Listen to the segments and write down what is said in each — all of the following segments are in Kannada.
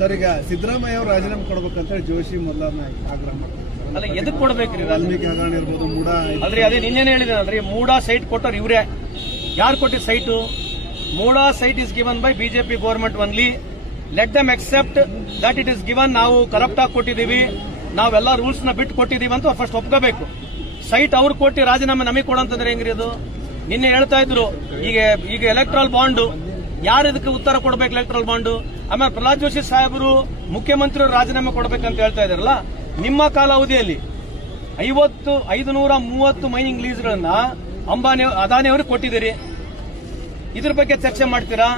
ಸರ್, ಈಗ ಸಿದ್ದರಾಮಯ್ಯ ಅವರು ರಾಜೀನಾಮೆ ಕೊಡ್ಬೇಕಂತ ಹೇಳಿ ಜೋಶಿ ಮೊದಲ ಆಗ್ರಹ ಮಾಡ್ತಾರೆ. ಅಲ್ಲ, ಎದಕ್ ಕೊಡ್ಬೇಕ್ರಿ? ವಾಲ್ಮೀಕಿ ಹಗರಣ ಇರ್ಬೋದು, ಮೂಡ ಅಲ್ರಿ, ಅದೇ ನಿನ್ನೇನೆ ಹೇಳಿದ್ರಿ, ಮೂಡಾ ಸೈಟ್ ಕೊಟ್ಟರು ಇವ್ರೆ. ಯಾರು ಕೊಟ್ಟಿದ್ site? MUDA site is given by BJP government only. Let them accept that it is given. ನಾವು ಕರಪ್ಟ್ ಆಗಿ ಕೊಟ್ಟಿದೀವಿ, ನಾವೆಲ್ಲ ರೂಲ್ಸ್ ನ ಬಿಟ್ಟು ಕೊಟ್ಟಿದೀವಿ ಅಂತ ಫಸ್ಟ್ ಒಪ್ಕೋಬೇಕು. ಸೈಟ್ ಅವ್ರು ಕೊಟ್ಟು ರಾಜೀನಾಮೆ ನಮಗೆ ಕೊಡಂತಂದ್ರೆ ಹೆಂಗ್ರಿ ಅದು? ನಿನ್ನೆ ಹೇಳ್ತಾ ಇದ್ರು, ಈಗ ಎಲೆಕ್ಟ್ರಲ್ ಬಾಂಡ್ ಯಾರು ಇದಕ್ಕೆ ಉತ್ತರ ಕೊಡ್ಬೇಕು? Electoral bond. ಆಮೇಲೆ ಪ್ರಹ್ಲಾದ್ ಜೋಶಿ ಸಾಹೇಬರು ಮುಖ್ಯಮಂತ್ರಿಯವರು ರಾಜೀನಾಮೆ ಕೊಡ್ಬೇಕಂತ ಹೇಳ್ತಾ ಇದಾರಲ್ಲ, ನಿಮ್ಮ ಕಾಲಾವಧಿಯಲ್ಲಿ 530 ಮೈನಿಂಗ್ ಲೀಸ್ಗಳನ್ನ ಅಂಬಾನಿ ಅದಾನಿ ಅವ್ರಿಗೆ ಕೊಟ್ಟಿದ್ದೀರಿ. ಇದ್ರ ಬಗ್ಗೆ ಚರ್ಚೆ ಮಾಡ್ತೀರಾ?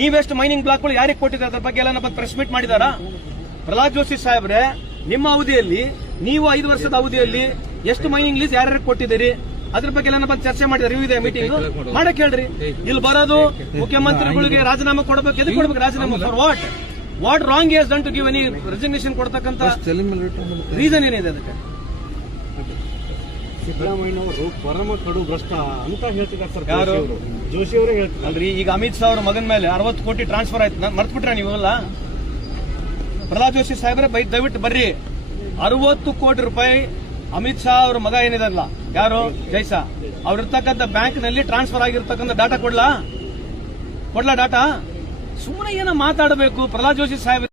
ನೀವೆಷ್ಟು ಮೈನಿಂಗ್ ಬ್ಲಾಕ್ಗಳು ಯಾರಿಗೆ ಕೊಟ್ಟಿದ್ದಾರೆ ಅದ್ರ ಬಗ್ಗೆ ಎಲ್ಲ ಪ್ರೆಸ್ ಮೀಟ್ ಮಾಡಿದಾರಾ? ಪ್ರಹ್ಲಾದ್ ಜೋಶಿ ಸಾಹೇಬ್ರೆ, ನಿಮ್ಮ ಅವಧಿಯಲ್ಲಿ, ನೀವು 5 ವರ್ಷದ ಅವಧಿಯಲ್ಲಿ ಎಷ್ಟು ಮೈನಿಂಗ್ ಲೀಸ್ ಯಾರ್ಯಾರಿಗೆ ಕೊಟ್ಟಿದ್ದೀರಿ ಅದ್ರ ಬಗ್ಗೆ ಎಲ್ಲ ಚರ್ಚೆ ಮಾಡಿದಾರೆ. ರಿವ್ಯೂ ಇದೆ, ಮೀಟಿಂಗ್ ಮಾಡಕ್ ಹೇಳ್ರಿ. ಇಲ್ಲಿ ಬರೋದು ಮುಖ್ಯಮಂತ್ರಿಗಳಿಗೆ ರಾಜೀನಾಮೆ ಕೊಡಬೇಕು. ಎದಕ್ಕೆ ಕೊಡ್ಬೇಕು ರಾಜೀನಾಮೆ? For what wrong is done to give any resignation ಕೊಡ್ತಕ್ಕಂತ ರೀಸನ್ ಏನಿದೆ ಅದಕ್ಕೆ? ಸಿದ್ದರಾಮಯ್ಯ ಅವರು ಪರಮ ಕಡು ಭ್ರಷ್ಟ ಅಂತ ಹೇಳ್ತಿದ್ದಾರೆ ಸರ್. ಯಾರು? ಜೋಶಿ ಅವರೇ ಹೇಳ್ತಾರೆ. ಅಲ್ರಿ, ಈಗ ಅಮಿತ್ ಶಾ ಅವ್ರ ಮಗನ ಮೇಲೆ 60 ಕೋಟಿ ಟ್ರಾನ್ಸ್ಫರ್ ಆಯ್ತು. ಮರ್ತ್ಬಿಟ್ರೆ ನೀವೆಲ್ಲ? ಪ್ರಹ್ಲಾದ್ ಜೋಶಿ ಸಾಹೇಬ್ರೆ, ದಯವಿಟ್ಟು ಬರ್ರಿ. 60 ಕೋಟಿ ರೂಪಾಯಿ ಅಮಿತ್ ಶಾ ಅವ್ರ ಮಗ ಏನಿದಲ್ಲ, ಯಾರು? ಜೈಸಾ, ಅವ್ರಿರ್ತಕ್ಕಂಥ ಬ್ಯಾಂಕ್ ನಲ್ಲಿ ಟ್ರಾನ್ಸ್ಫರ್ ಆಗಿರ್ತಕ್ಕಂಥ ಡಾಟಾ ಕೊಡ್ಲಾ ಡಾಟಾ? ಸುಮ್ಮನೆ ಏನೋ ಮಾತಾಡಬೇಕು. ಪ್ರಹ್ಲಾದ್ ಜೋಶಿ ಸಾಹೇಬ್